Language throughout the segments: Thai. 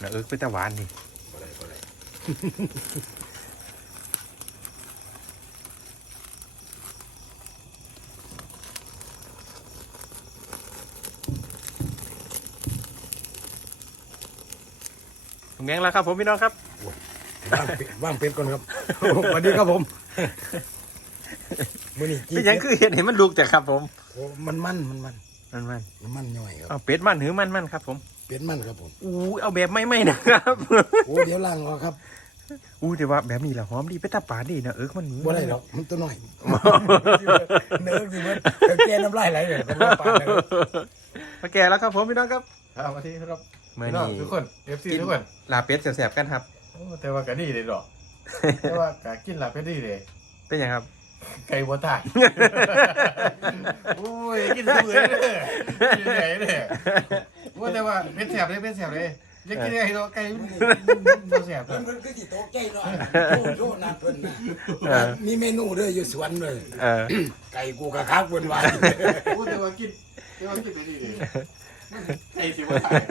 น่าเอิกเป็นตะหวานนี่บ่ได้บ่ได้ถุงแดงแล้วครับผมพี่น้องครับ ว่างเป็ดว่างเป็ดก่อนครับ สวัสดีครับผมมื้อนี้เป็นหยังคือเห็นเห็นมันลูกแต่ครับผม โอ้มันมันมันมันมันมันมันมันย่อยครับ เอาเป็ดมันหือมันมันครับผม เป็ดมันครับผมอู้เอาแบบไม่ไม่นะครับโอ้เดี๋ยวล้างออกครับอู้แต่ว่าแบบนี้แหละหอมดีเป็นตะปาดีนะเอิกมันหือบ่ได้หรอกมันตัวน้อยเนื้อสิมันแกน้ำลายไหลเลยผมว่าปานนะครับมาแก่แล้วครับผมพี่น้องครับครับสวัสดีครับเมื่อพี่น้องนี้ทุกคนเอฟซีทุกคนลาเป็ดแสบๆกันครับโอ้แต่ว่ากะดีเลยดอกแต่ว่ากะกินหลับไปดีเลยเป็นยังครับไก่บัวตายโอ้ยกินเสมอเลยกินไหนเนี่ย ว่าแต่ว่าเป็นแสบเลยเป็นแสบเลยอยังกินไก่เนาะไก่มันแสบเลยมันคือสิโตกใจเนาะโทษโทษนะเพิ่นนะเออ มีเมนูเด้ออยู่สวนเลย เออ ไก่กูกะคักเพิ่นว่าโอ้แต่ว่ากินแต่ว่ากินไปดีเลยไก่สิบัวตาย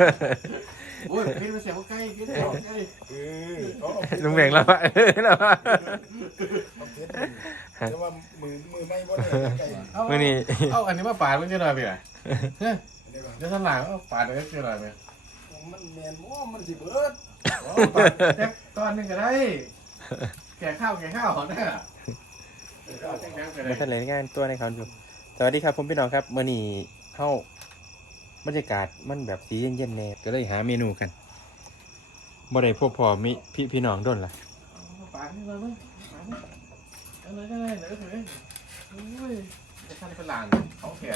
โอ้ยกินมันแสบว่าไก่กินไก่ไก่เออเอาเอาลุงแบ่งแล้วอะแล้วอะเอาเป็ดมันแต่ว่ามือมือไม่บ่ได้ไก่เอามื่อนี้เอาอันนี้มาปาดมันจะหน่อยไปไหน เดี๋ยวก่อนเดี๋ยวท่านหลังเอาปาดมันจะหน่อยไปมันแม่นบ่มันสิเบิดอ๋อปาดแค่ตอนหนึงก็ได้ แก่ข้าวแก่ข้าวเนี่ยเอาแจ้งน้ำไปเลมายเฉลยงานตัวในเขาอยู่ สวัสดีครับผมพี่น้องครับมื่อนี้เข้าบรรยากาศมันแบบสีเย็นๆแน่ก็เลยหาเมนูกันบ่ได้พบพอมิพี่พี่น้องโด้นล่ะเอาปาดนี่มาเว้ยปาดนี่เอาเลยได้เลยเดี๋ยวเลยโอ้ยจะทำเป็นหลานเขาแก่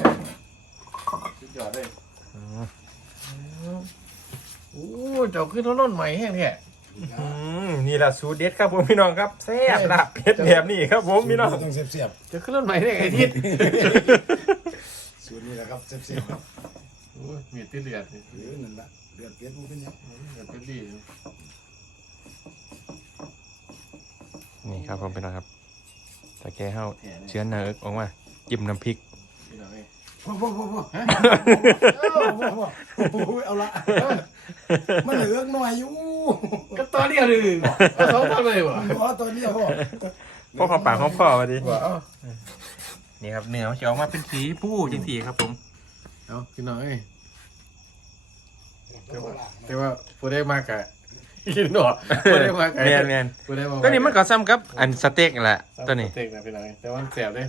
สุดยอดเลยอ๋อโอ้เจ้าขึ้นรถใหม่แห้งแท้อืมนี่ล่ะสูตรเด็ดครับผมพี่น้องครับแซ่บลาบเป็ดแบบนี้ครับผมพี่น้องต้องเสียบเจ้าขึ้นรถใหม่ได้ไงทิศๆสูตรนี้แหละครับเสียบๆครับโอ้ยมีดที่เดือดนี่หรือนั่นล่ะเลือดเป็ดมันเป็นหยังเดือดเป็นดีนี่ครับผมพี่น้องครับตะแกเข้าแท้เนี่ยเชื้อเนื้อออกมาจิ้มน้ำพริก พี่น้องเอ้ยพ่อพ่อพ่อพ่อโอ้ยเอาละมันเหลือน้อยอยู่ก็ตอนเดียวหนึ่งเอาสองตอนเลยวะพอตอนนี้พ่อพ่อของปากของพ่อมาดิว่าเอานี่ครับเนื้อจะออกมาเป็นสีผู้จริงสีครับผมเอาพี่น้องเอ้ยแต่ว่าผู้ได้มากกะกินหนอผู้ได้มากกะเนียนเนียนผู้ได้มาตัวนี้มันก็ซ้ำกับอันสเต็กแหละตัวนี้เต็กนะพี่น้องเอ้ยแต่ว่ามันแสบเลย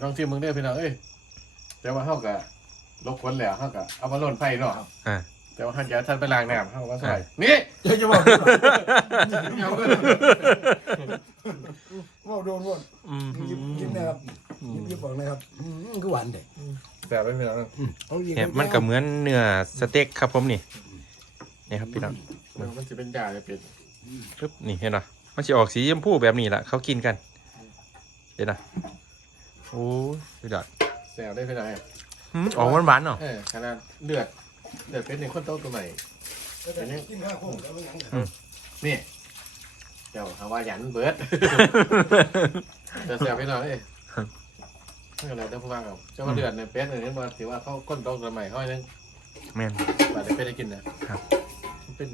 ลองชิมมึงได้อพี่น้องเอ้ย แต่ว่าเฮากะลบคนแล้วเฮากะเอามาล่นไผ่เนาะอ่า แต่ว่าท่านจะท่านไปล้างน้ำเฮาก็ใส่นี่เดี๋ยวจะบอกเอาก็ว่าโดนว่าอืมยิบยิบนะครับยิบยิบบอกนะครับอืมคือหวานเด็กแสบเลยพี่น้องเอายิงเนี่ยมันก็เหมือนเนื้อสเต็กครับผมนี่นี่ครับพี่น้องมันจะเป็นยาเลยเป็ดปึ๊บนี่เห็นไหมมันจะออกสีชมพูแบบนี้แหละเขากินกันเห็นไหมโอ้ยสุดยอด แสบได้พี่น้องเอ้ยอืมออกหวานๆเนาะ เออขนาดเลือดเลือดเป็ดในคนโตตัวใหม่กินข้าวโค้งแล้วมันยังนี่เจ้าหาว่าหยันเบิร์ดเดี๋ยวเสียไปหน่อยเอ้ยไม่เป็นไรเดี๋ยวพูดว่าเอาเจ้าว่าเดือนเนี่ยเป็ดเนี่ยเห็นว่าถือว่าเขาก้นตกตัวใหม่เขาเนี่ยแม่น บาดได้เป็ดได้กินนะครับ มันเป็น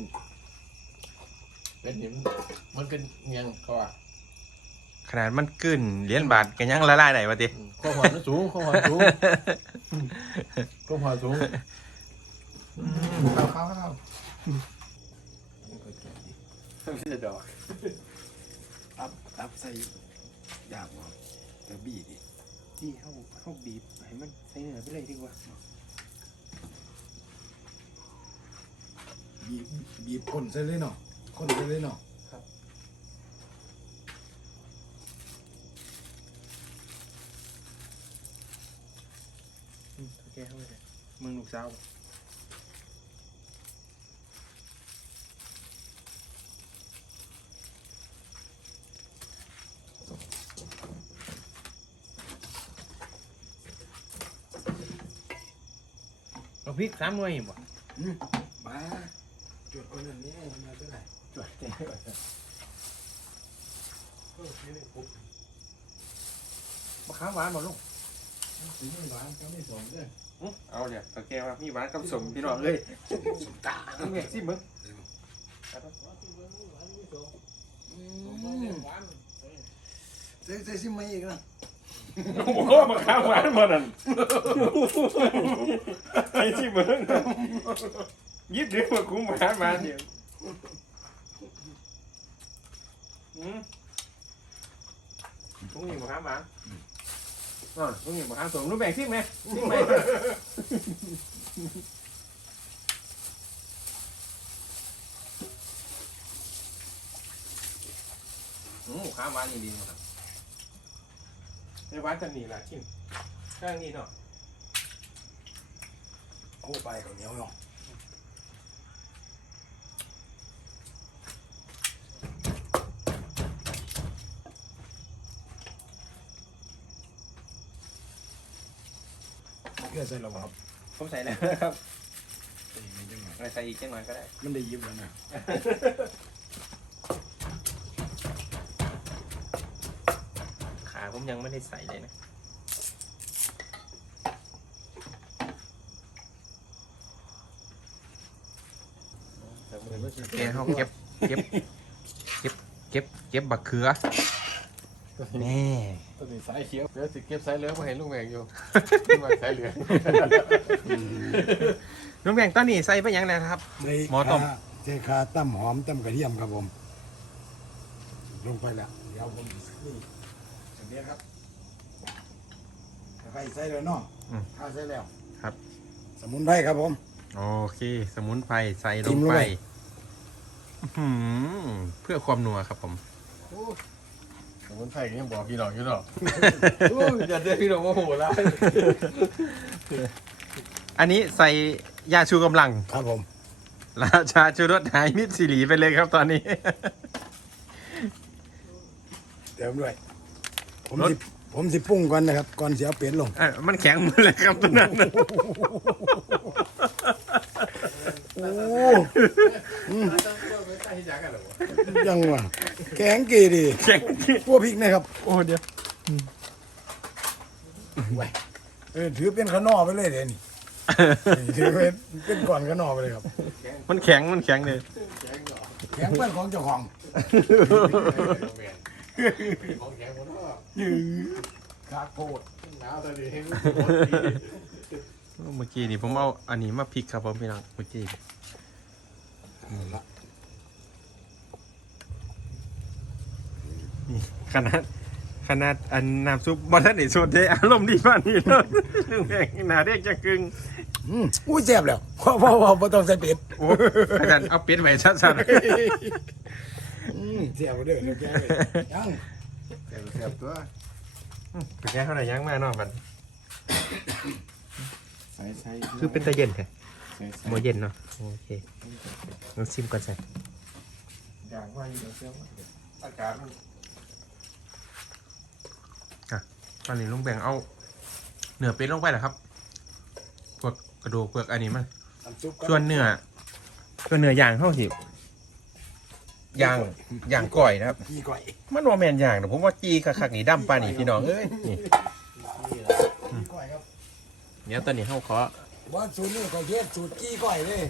เป็ดนี่มันมันเป็นเงียงเขาอะข นาดมันกึ้นเหรียญบาทกันยังละลายไหนวะติอืมข้อหัวมันสูงข้อหัวสูงข้อหัวสูงข้าวข้าวข้าวไม่ใช่ดอกตับตับใส่ยากว่ะแต่บี้ดิที่เข้าเข้าบีบให้มันใส่เนื้อไปเลยดีกว่าบีบบีบคนใส่เลยเนาะคนใส่เลยเนาะ แกเข้าไปเลยมึงลูกสาวเอาพริกสามหน่วยบ่มาจุดคนนั้นนี่มาเท่าไหร่มะขามหวานบ่ลูกถึงไม่หวานก็ไม่สมเด้ออื้อ เอาเนี่ยตะแกว่ามีหวานกับสมพี่น้องเลยตาลุงแบงสิมึงเซ็กซี่มาอีกนะโอ้โหมาข้าวหวานมานั่นไอ้สิมึงยิบเดี๋ยวมาคุ้มหวานมาเดี๋ยวอืมลุงนี่มาข้าวหวาน อ่าลุงนี่มาข้าวสมลุงแบงสิไหมสิไหมอืมข้าวหวานนี่ดีมากในหวานจะหนีละชิมข้างนี้เนาะ โอ้ไปข้าวเหนียวเนาะ ใส่ระบบผมใส่แล้วนะครับใส่ไม่จังหวะใส่อีกจังหน่อยก็ได้ มันได้ยิบแล้วนะขาผมยังไม่ได้ใส่เลยนะแกเขาเก็บเก็บเก็บเก็บเก็บบักเขือ แน่ตัวนี้สายเขียวเดี๋ยวสิเก็บสายเหลืองมาเห็นลุงแบงอยู่ มาสายเหลืองน้องแบงตอนนี้ใส่ไปยังไงครับ ใส่หมอต้ม ขาใส่ขาตั้มหอมตั้มกระเทียมครับผม ลงไปแล้วเดี๋ยวผมนี่อันนี้ครับไฟใส่แล้วเนาะข้าวใส่แล้วครับ สมุนไพรครับผม โอเค สมุนไพรใส่ลจิ้งมลงไปไป อื้อหือเพื่อความนัวครับผมส มุนไพรก็ยังบอกพี่น้องอยู่เนาะอย่าเดือดพี่น้องโมโหแล้วอันนี้ใส่ยาชูกำลัง ครับผม ราชาชูรสหายมิดสิริไปเลยครับตอนนี้ เติมด้วย ผมรสสิผมสิปรุงก่อนนะครับ ก่อนเสียเป็ดลงอะมันแข็งหมือเลยครับตัวนั้นโอ้ยังวะ แข็งกีดีแข็งพวกพริกนะครับ โอ้เดี๋ยวไว้เออถือเป็นขนอไปเลยเดี๋ยวนี้ถือเป็นเป็นก่อนขนอไปเลยครับ มันแข็งมันแข็งเลยแข็งเป็นของเจ้าของของแข็งหมดแล้วขาดโพดหนาวตอนนี้เมื่อกี้นี่ผมเอาอันนี้มาพริกครับผมพี่น้องเมื่อกี้ นั่นละขนาดขนาดอันน้ำซุปบอทันได้สดได้อารมณ์ดีมากนี่เนาะแม่งหนาเรียกจะกึ่งอืมอุ้ยแซ่บแล้วพ่อพ่อพ่อบ่ต้องใส่เป็ดโอ้อาจารย์เอาเป็ดไว้ชัดอืมแซ่บเด้อเดี๋ยวแกเลยยังแสบตัวๆเป็นไงเท่าไหร่ยังมาเนาะมันใส่ใส่คือเป็นตะเย็นแค่ใส่ใส่โมเย็นเนาะโอเคงั้นซิมก่อนใส่อย่างว่าอยู่เดี๋ยวเสื้ออากาศมัน ตอนนี้ลุงแบ่งเอาเนื้อเป็ดลงไปเหรอครับพวกกระดูกพวกอันนี้มันน้ำซุปก่ส่วนเนื้อส่วนเนื้อย่างเข้าสิย่างย่างก่อยนะครับกี่ก่อยมันว่าแมนย่างนะผมว่าจีคักๆนี่ดำปานนี่พี่น้องเอ้ยนี่กี่ก่อยครับเดี๋ยวตอนนี้เข้าขอว่าสูตรนี้เขาเทศสูตรกี่ก่อยเลย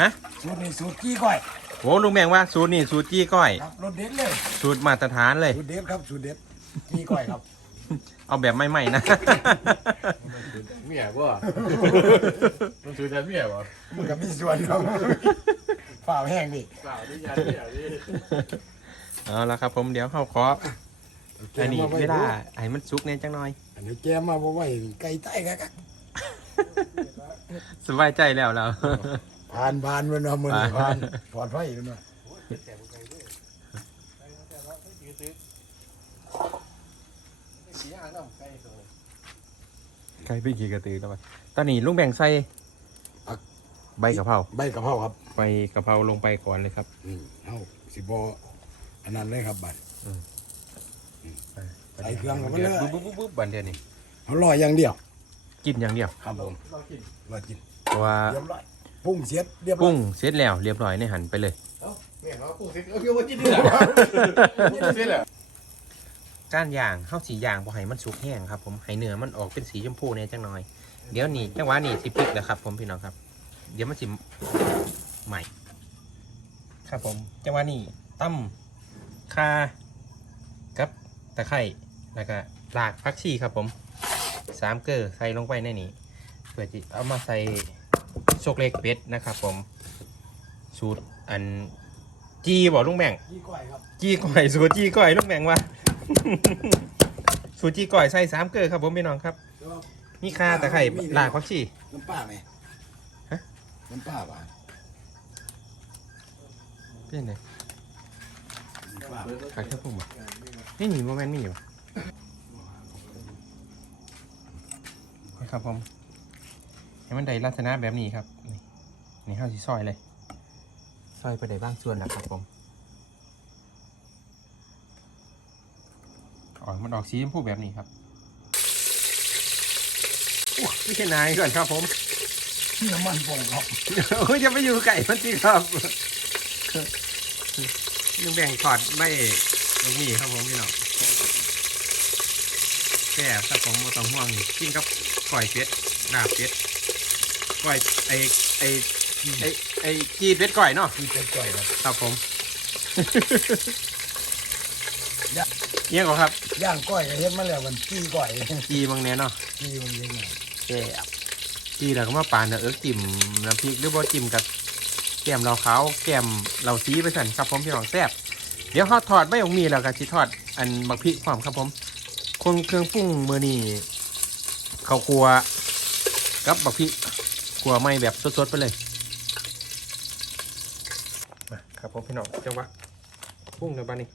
ฮะสูตรนี้สูตรกี่ก่อยโอ้ลุงแบ่งว่าสูตรนี่สูตรจีก้อยครับรสเด็ดเลย สูตรมาตรฐานเลยสูตรเด็ดครับสูตรเด็ดกี่ก่อยครับ เอาแบบใหม่ๆนะเมียบ่มันถือแต่เมียบ่มันก็มีส่วนครับฝ่าแห้งนี่สาวนี่ยาเมียนี่เอาละครับผมเดี๋ยวเข้าขออันนี้เวลาให้มันสุกเนี่ยจังหน่อยอันนี้แกมาบ่ไหวไก่ใต้กะกะสบายใจแล้วเราผ่านผ่านมันว่ามือนี้ผ่านปลอดภัยมันว่าสีอ่างน้ำไก่ตัว ใครพี่ขี่กระตือแล้ววะตอนนี้ลุงแบ่งใส่ใบกะเพราใบกะเพราครับใบกะเพราลงไปก่อนเลยครับนี่เฮาสิบ่อันนั้นเลยครับบัด ใส่เครื่องเข้าไปเลย ปุ๊บปุ๊บปุ๊บปุ๊บบันเดียวนี่เฮาลอยอย่างเดียว กินอย่างเดียวครับผมเรากินลอยกินเพราะว่าเรียบร้อยปรุงเสร็จเรียบร้ปรุอยงเสร็จแล้วเรียบร้อยในหันไปเลยเอ้าเมียเขาปลูกสิเอาเกี่ยวกับที่เดือดนี่เสร็จแล้ว ก้านย่างเข้าสีย่างพอให้มันสุกแห้งครับผมให้เนื้อมันออกเป็นสีชมพูเนี่ยจังหน่อย เดี๋ยวนี่จังหวะนี่สิพลิกแล้วครับผมพี่น้องครับ เดี๋ยวมันสิใหม่ ครับผมจังหวะนี้ตั้มคากับตะไคร่แล้วก็รากพักชีครับผมสามเกลือใส่ลงไปในนี้เพื่อจะเอามาใส่โชกเล็กเป็ดนะครับผม สูตรอัน จีบอกลุงแบ่งยี่ก้อยครับ จีก่อยสูตรจีก่อยลุงแบ่งว่า สูตรจีก่อยใส่สามเกลือครับผมพี่น้องครับแล้วก็นี่คาตะไคร่รากพักชีน้ำปลาไหมฮะน้ำปลาป่ะเป็นไงน้ำปลาขาดแค่พุ่งบ่นี่หนีโมเมนต์มีอยู่นะครับผมให้มันได้ลักษณะแบบนี้ครับ นี่นี่ข้าวสีซอยเลย ซอยไปได้บ้างส่วนนะครับผมออก มันออกสีชมพูแบบนี้ครับโอ้ไม่ใช่นายก่อนครับผมน้ำมันปงครับโอ้ยจะไปอยู่ไก่มันสิครับยังแบ่งถอดไม่ตรงนี้ครับผมพี่น้องแซ่บครับผมบ่ต้องห่วงกินกับก่อยเป็ดลาบเป็ดก่อยไอไอไอไอจีเป็ดก่อยเนาะที่เป็นก้อยครับครับผม เยี่ยงกว่าครับย่างก้อยก็เฮ็ดมาแล้วมันจี้ก้อยจีบางเนี้ยเนาะจี้มันยังไงแซ่บจีแล้วก็มาปานเนอะเอิ๊กจิ้มน้ำพริกหรือบ่จิ้มกับแก้มเราขาวแก้มเราซีไปสั่นครับผมพี่น้องแซ่บเดี๋ยวเขาทอดไม่องมีแล้วก็สิทอดอันบักพริกความครับผมคนเครื่องปรุงมือนี่ข้าวครัวกับบักพริกครัวไม่แบบสดๆไปเลยมาครับผมพี่น้องจังหวะปรุงในบ้านนี้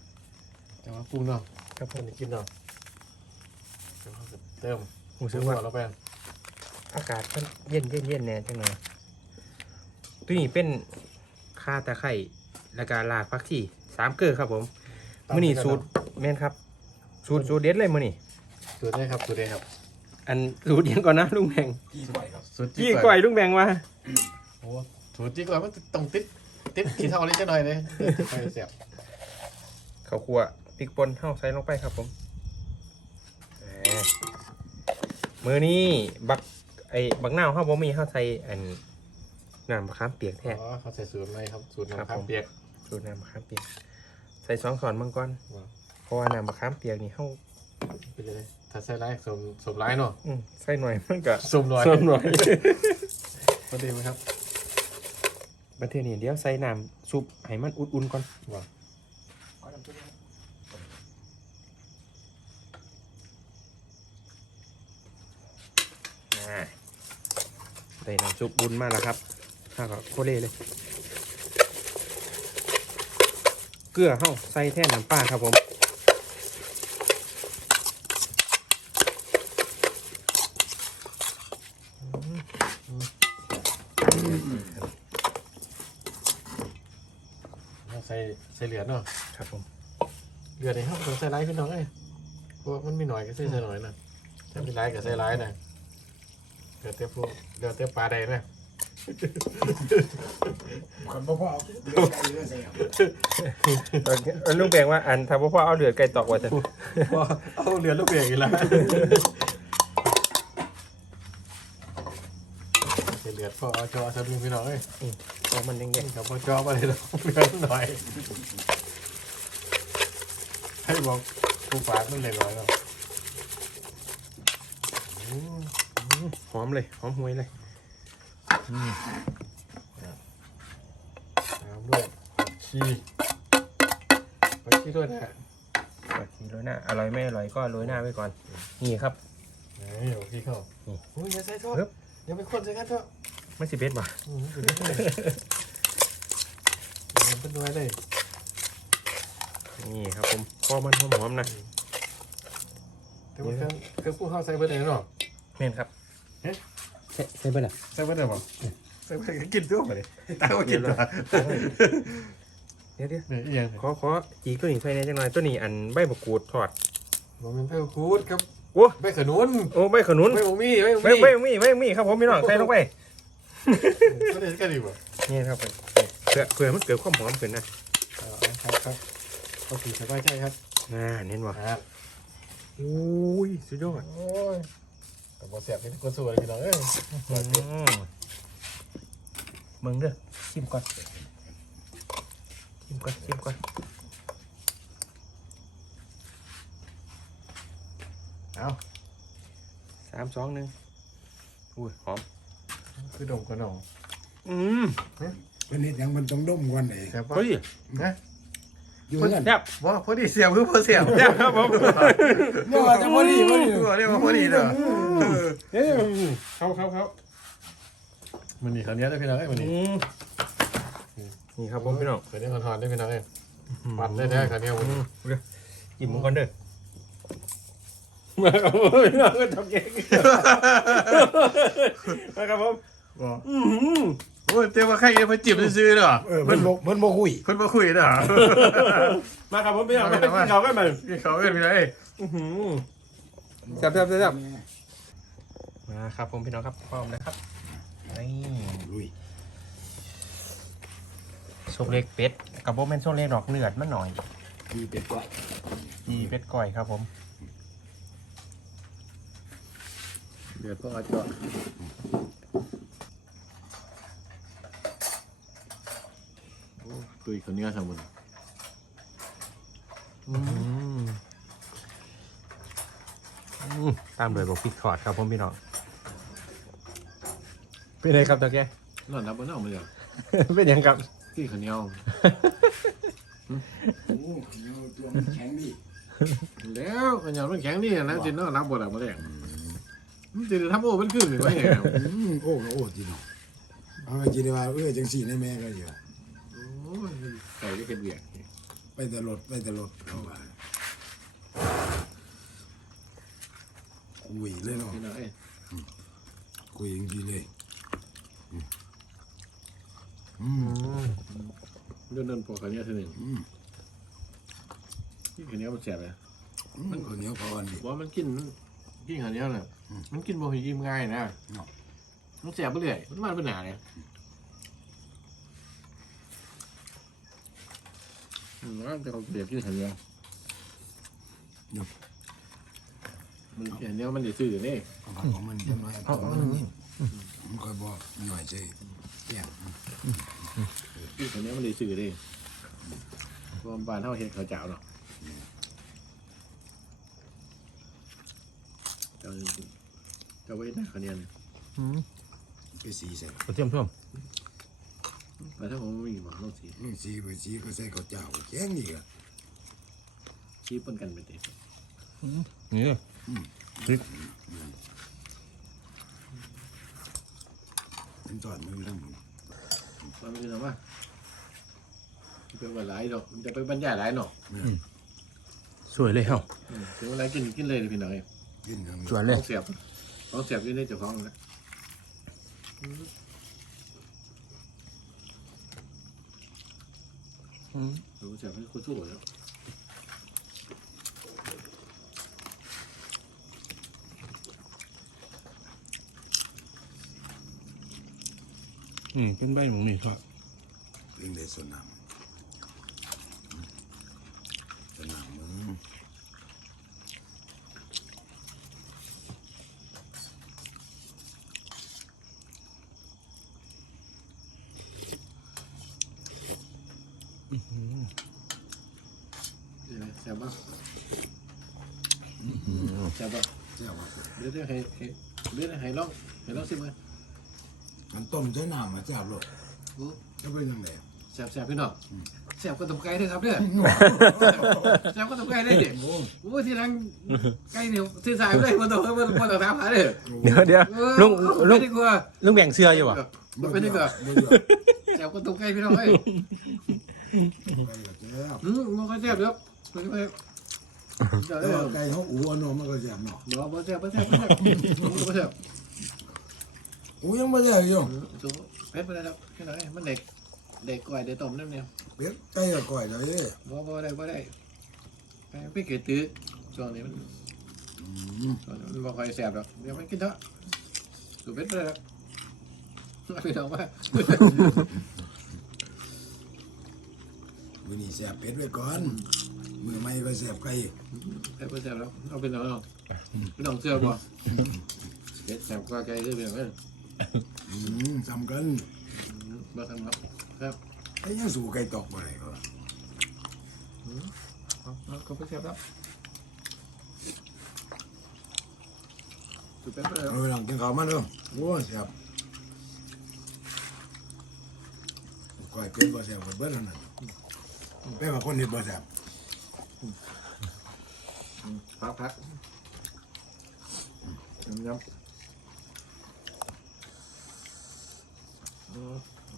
แต่ว่าปรุงเนาะครับผมกินเนาะเดี๋ยวเราจะเติมหูซื้ซื้ออว่าว่า เราไปอากาศมันเย็นเย็นเย็นแน่จังเลยตัวนี้เป็นข่าตะไคร่แล้วก็รากผักชีสามเกลือครับผมมือนี่สูตรแม่นครับ สูตรสูตรเด็ดเลยมือนี่สูตรได้ครับสูตรได้ครับอันสูตรยังก่อนนะลุงแบงจี้ก้อยครับสูตรยี่ก่อยลุงแบงว่าโอ้สูตรจี้ก่อยมันต้องติดติดขี้เท่านี้จะหน่อยเลยไปเสียบข้าวคั่ว พริกป่นเท่าใส่ลงไปครับผมแหมมือนี้บักไอ้บักนาวข้าวบ่มีข้าวใส่อันน้ำมะขามเปียกแท้ อ๋อเขาใส่สูตรไหมครับ สูตรครับน้ำข้าวผมเปียก สูตรน้ำมะขามเปียก ใส่สองส่วนมังกรว้าว เพราะว่าน้ำมะขามเปียกนี่เขาเป็นยังไงถ้าใส่ร้ายสมสมร้ายเนาะอืมใส่หน่อยมันก็สมหน่อยเสริมหน่อยพอดีไหมครับประเทศนี้เดี๋ยวใส่น้ำซุปให้มันอุ่นๆก่อนว้าว อ่า ได้น้ำซุปบุญมากแล้วครับถ้าก็โคเล่เลย เกลือเฮ้าใส่แท่น้ำปลาครับผมใส่ใส่เหลือเนาะครับผมเหลือในห้องใส่ร้ายพี่น้องเอ้ยเพราะว่ามันมีหน่อยก็ใส่ใส่หน่อยนะถ้ามีร้ายก็ใส่ร้ายนะ เดี๋ยวเต้พวกเดี๋ยวเต้ปลาใดนะคนพ่อพ่อเดือดไก่เลือดใส่ครับเออลุงแบงว่าอันทำพ่อเอาเดือดไก่ตอกไว้เถอะเอาเหลือลูกเบียกอีกแล้วใส่เหลือพ่อเอาจอสลิงพี่น้องเอ้ยเพราะมันยังเด็กกับพ่อจอมาเลยเราเหลือหน่อย ให้บอกผู้ฝากมันเลยน้อยเนาะ หอมเลยหอมหวยเลยตามด้วยผักชีผักชีด้วยนะผักชีโรยหน้าอร่อยไม่อร่อยก็โรยหน้าไว้ก่อน นี่ครับนี่ผักชีเข้านี่โอ้ยอย่าใส่ทอดครับอย่าไปคนใส่กันเถอะไม่สิเบ็ดบ่ะอืมเป็นไงมันเป็นน้อยเลยนี่ครับผมพอมันหอมๆนะแต่ว่าเครื่องเครื่องปรุงข้าวใส่เบอร์ไหนเนาะเม่นครับ เอ๊ะใส่ใส่เบ็ดอะใส่เบอร์ไหนบ้างใส่เบอร์ไหนกินตัวไปเลยตาก็กินตัวเดี๋ยวเดี๋ยวเนี่ยอีกอย่างขอขอจีตัวนี้ใส่ในจังหน่อยตัวนี้อันใบมะกรูดทอดมันเป็นเต้าคูดครับโอ้ใบขนุนโอ้ใบขนุนใบหมมี่ใบหมไม่มี่ไม่มีไม่มีครับผมพี่น้องใส่ลงไปก็ได้กันดีกว่านี่ครับผมเพื่อเพื่อมันเกิดความหอมขึ้นนะเอาครับครับก็ถือสบายใจครับน่าเน้นว่ะครับอุ้ยสุดยอด โอ้ย แต่บ่แซ่บนี่ก็สู้เลยพี่น้องเอ้ยอืมเมืองเด้อชิมก่อนชิมก่อนชิมก่อนเอาสามสองหนึ่งอุ้ยหอมคือดมกระดองอืมวันนี้ยังมันต้องดมก่อนเลยแซ่บปะเฮ้ยนะอยู่เพื่อนแซ่บว่าพอดีเสียบคือพอเสียบแซ่บครับผมเนี่ยจะพอดีพอดีเรียกว่าพอดีเด้อ เอ้ยเขาเขาเขามันนี่คราวนี้ได้พี่น้องเอ้ยมันนี่นี่ครับผมพี่น้องเคยได้คอนทอนได้พี่น้องเอ้ยปั่นได้แท้คราวนี้วันนี้จิ้มมันก่อนเด้อมาครับผมพี่น้องก็ทำเก่งมาครับผมบอกอื้อหือโอ้เจ้าว่าใครเอาไปจิบซื้อเด้อเออเพิ่นเพิ่นบอกคุยเพิ่นมาคุยเด้อมาครับผมพี่น้องมากินข้าวกันมาพี่เขาเอ้พี่น้องเอ้ยแซ่บแซ่บแซ่บ ครับผมพี่น้องครับพร้อมนะครับนี่ลุยโชคเล็กเป็ดกับโบแมนโชคเล็กดอกเนือดมันหน่อยมีเป็ดก่อนจีเป็ดก่อยครับผมเดือดก็อาจจะตุยคนนี้สมุนอืมอืมตามด้วยบอกพริกทอดครับผมพี่น้อง เป็นไงครับตะแกนอนนับบนนอกมาเลยเป็นยังครับ พี่คนนี้โอ้เดี๋ยวตัวมันแข็งดิแล้วมันยังต้องแข็งนี่นะจินนอนนับบนอะไรมาแรกมันจะทำโอ้เป็นขึ้นหรือไม่เนี่ยอืมโอ้ก็โอ้จีเนาะเอาไปจีได้ว่าเออจังสี่ในแม่ก็อยู่โอ้ยไก่ก็เป็นเบียกไปแต่รถไปแต่รถเอาว่าคุยเลยเนาะพี่น้องเอ้ยคุยจริงๆเลยอืม อืมเดินเดินปอกคนนี้ทีหนึ่งอืมพี่คนนี้มันแสบเลยมันคนเหนียวพอกันดิ ว่ามันกินกินคนนี้แหละมันกินบ่หิยิ้มง่ายนะเนาะ มันแสบไปเรื่อยมันมันเป็นหนาเลยอืมว่าจะเขาเปรียบชื่อคนนี้มันเห็นเนี้ยมันจะซื้อนี่ เอาผักของมันจังไว้เอาของมันนี่มันคอยบอกหน่อยใช่ แก้งชื่อคนนี้มันจะซื้อนี่รวมบานเท่าเห็ดข้าวเจ้าเนาะเจ้าเจ้าไว้หน้าคนนี้นะไปสีใส่กระเทียมเพิ่มแต่ถ้าผมไม่มีหมอต้องสีสีไปสีก็ใส่ข้าวเจ้าแข็งอีกอะชี้ปนกันไปเต็มนี่ มันจอดมือทั้งหมดมันไม่ใช่หรอวะมันเป็นวันหลายดอกมันจะไปบรรยายหลายเนาะสวยเลยเฮ้าอืมถึงเวลากินกินเลยพี่น้องเอ้ยกินทั้งสวยเลยต้องเสียบต้องเสียบอยู่ในเจ้าของนะรู้เสียบให้คุณสู้แล้ว อืมเป็นใบหมูนี่ครับเพียงได้สนามสนามมือเสียบป่ะเสียบป่ะเจ้าว่าเดี๋ยวเดี๋ยวให้ให้เดี๋ยวให้ลองให้ลองสิมา มันต้มใช้น้ำมาจับรถจะเป็นยังไงเสียบเสียบพี่น้องเสียบก็ตบไก่ด้วยครับเด้อเสียบก็ตบไก่ได้เด็กโอ้โอ้ยที่นั่งไก่เหนียวซื้อสายไปเลยมันต้องมันมันต้องถามหาเด้อเดี๋ยวเดี๋ยวลุงลุงไม่ดีกว่าลุงแบ่งเสื้ออยู่ป่ะไม่ดีกว่าบ่เยอะแซวก็ตกใจพี่น้องเอ้ยไปกับเจ้าอืมมันก็แซ่บแล้วมันก็แซ่บเดี๋ยวแต่เดี๋ยวว่าไก่เขาอูอันนมันก็แซ่บเนาะบอกว่าแซ่บบ่แซ่บบ่แซ่บบ่แซ่บ อูยังไม่แซ่บอยู่สูเผ็ดไปแล้วพี่น้องเอ้ยมันเด็กเด็กก่อยเด็กต้มนั่นเนี่ยเป็ดไก่ก็ก่อยเลยเด้บ่บ่ได้บ่ได้ไปไปเกตื้อช่วงนี้มันอืมช่วงนี้มันบ่ค่อยแซ่บหรอกเดี๋ยวมันกินเถอะสูเผ็ดไปแล้วพี่น้องว่ามื้อนี้แซ่บเป็ดไว้ก่อนมื้อใหม่ก็แซ่บไก่เผ็ดบ่แซ่บแล้วเอาเป็นน้องพี่น้องเชื่อบ่แเพชรแสบก็ไกลขึ้นไปหน่อย อืมจำกันมาทำครับครับไอ้ยังสู่ไก่ตอกบ่ได้ก็เอาก็ไปแสบแล้วสุดเป็นไปแล้วเอาไปหลังกินข้าวมาเด้อโอ้แซ่บก้อยเป็ดบ่แซ่บก็เบิดแล้วนั่นแปลว่าคนเฮ็ดบ่แซ่บพักพักยำยำ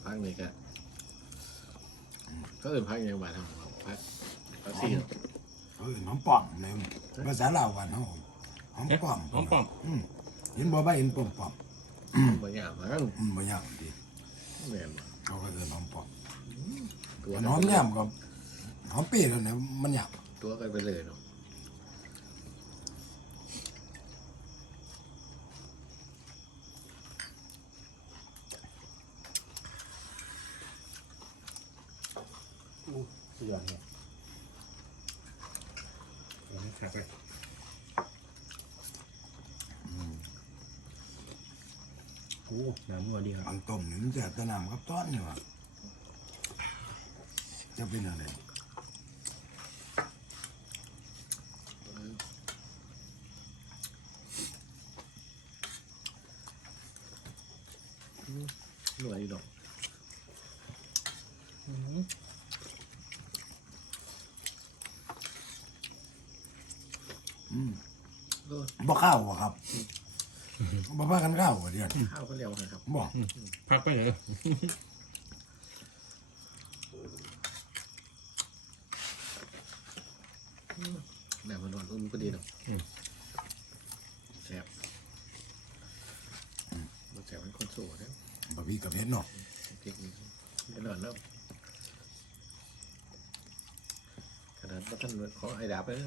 พักนี่กันก็อื่นพักยังไงทำพักพักสี่เออหอมป้อมเลยภาษาลาวว่าเฮาหอมป้อมหอมป้อมอืมเห็นบ่ใบเห็นป้อมป้อมบางอย่างมันอืมบ่ยากดีแม่นเขาก็เอิ้นหอมป้อมตัวหอมยามก็หอมเปรี้ยวเนี่ยมันยากตัวกันไปเลยเนาะ สุดยอเนี่ยเดี๋ยวนะครับไปโอ้น้ำนัวดีครับ อันต้มนี่มันแสบแต่น้ำกับต้อนนี่ว่าจะเป็นอะไร หน่วยดอก อืม ก็ บ่ข้าวบ่ครับ บ่พากันข้าวบ่เดี๋ยวข้าวก็เรียกว่าครับบ่พักไปเลยแม่มันนอนก็มันก็ดีเนาะแซ่บมันแซ่บเป็นคนโซ่เนี่ยบ่พี่กับเฮ็ดเนาะเก่งไม่นอนแล้วขนาดว่าท่านขอไอ้ดาบไปเลย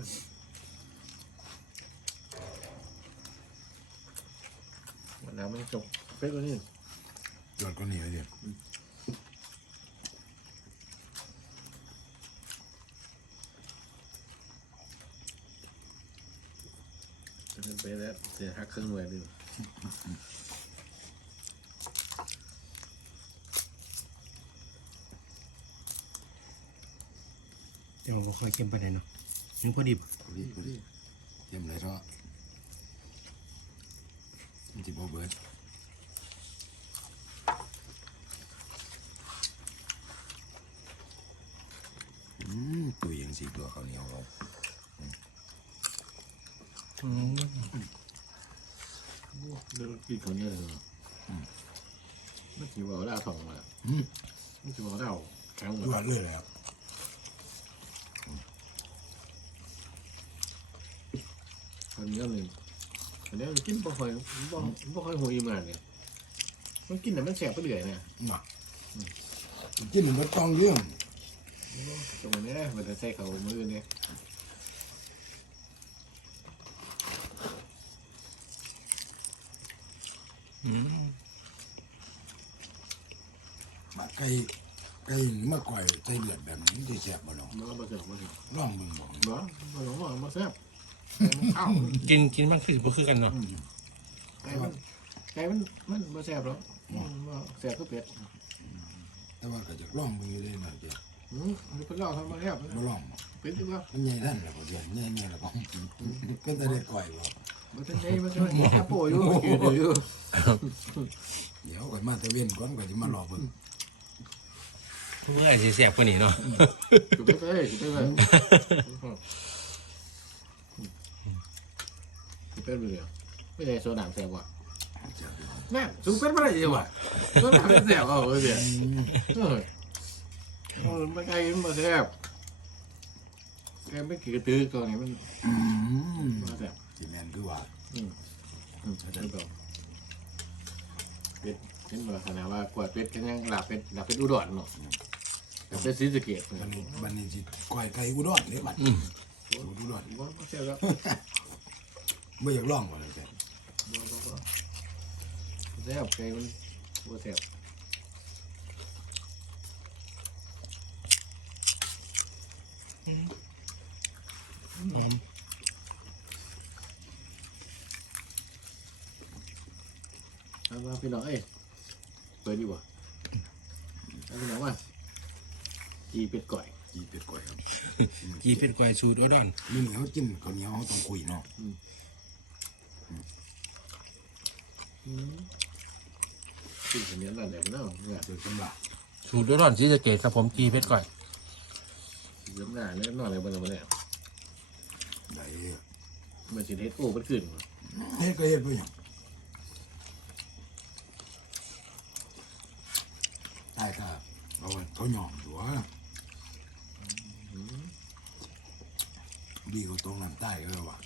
นน้ำมันจบเฟซก็นี่จอดก็นี่เลยเดี๋ยวจะไปแล้วเสียหักครึ่งหน่วยหนึงเดี๋ยวเราค่อยเค็มไปไหนอยเนาะยังพอดีพอดีพอดีเยี่ยมเลยเนาะมัน สิบ่เบิดอืมตัวยังสีตัวเขาวเหนียวเราเรื่องกินคนเยอะเลยไม่คิดว่าดาวทองมาอืมไม่คิดว่าดาวแข็งหมจดวดเลยแหละครับคนเยอะเลย อันนี้กินบ่ค่อยบ่บ่ค่อยหัวอิ่มมากเนี่ยมันกินแต่มันแสบไปเรื่อยเนี่ยน่ะกินมันบ่ต้องเรื่องตรงนี้มันจะใส่เขามือเนี่ยมาไก่ไก่นี่มาก่อยใส่เลือดแบบนี้จะแซ่บบ่เนาะมันก็มาเสิร์ฟมาเสิร์ฟลองเบิ่งบ่บ่บ่หลงว่ามาแซ่บ อ้าวกินกินมันคือบ่คือกันเนาะไก่มันไก่มันมันมาแซ่บหรอกมันแซ่บก็เป็ดแต่ว่าก็จะลองเบิ่งอยู่เลยนะเจ้ะอืมมันเป็นเหล้าทำมาแซ่บบ่ลองบ่เป็ดดีกว่ามันใหญ่ท่านแล้วก็เดี๋ยวใหญ่ๆแล้วก็เป็นแต่ได้ก่อยบ่มันจะได้มันจะมีแอปโปอยู่อยู่เดี๋ยวก่อยมาตะเวนก่อนก่อยสิมารอเบิ่งเมื่อไหร่สิแซ่บกว่านี้เนาะ จุดไปเลยจุดไปเลย จุดไปเลยไม่ได้โซดาแซ่บว่ะแซ่บอยู่แม่จุดเป็นไม่ได้ยังว่ะโซดาแซ่บอะเฮ้ยเนี่ยเฮ้ยมันไก่มันมาแซ่บไก่ไม่กี่กระตือตัวนี้มันอืมมาแซ่บสิแม่นคือว่าอืมอืมใช่ได้ต่อเป็ดเห็นบ่ขนาดว่ากวาดเป็ดกันยังหลับเป็ดหลับเป็ดอุดรเนาะหลับเป็ดศรีสะเกษบัดนี้บัดนี้สิก่อยไก่อุดรเด้บัดอืมอุดรบ่บ่เชื่อแล้ว บ่อยากลองบ่เลยจ้ะบ่บ่บ่แซ่บไก่มันบ่แซ่บหอมมาพี่น้องเอ้ยเปิดดีกว่าเอาพี่น้องว่าจีเป็ดก่อยจีเป็ดก่อยครับกีเป็นกวยสูตรโอดอนนี่เขาจิ้มข้าวเหนียวเขาต้องคุยเนาะ กินคนนี้นั่นแหละพี่น้องเนี่ยโดยสำหรับสูตรโอดอนสีสะเกตครับผมกีเป็นกวยเยอะหน้าเนี่ยนอนอะไรบ้างเนี่ยได้มันสิเฮ็ดโอ้มันขึ้นเฮ็ดก็เฮ็ดไปอย่างได้ครับเอาไว้เขาหย่อมตัวดีกว่าตรงนั้นใต้ก็ว่า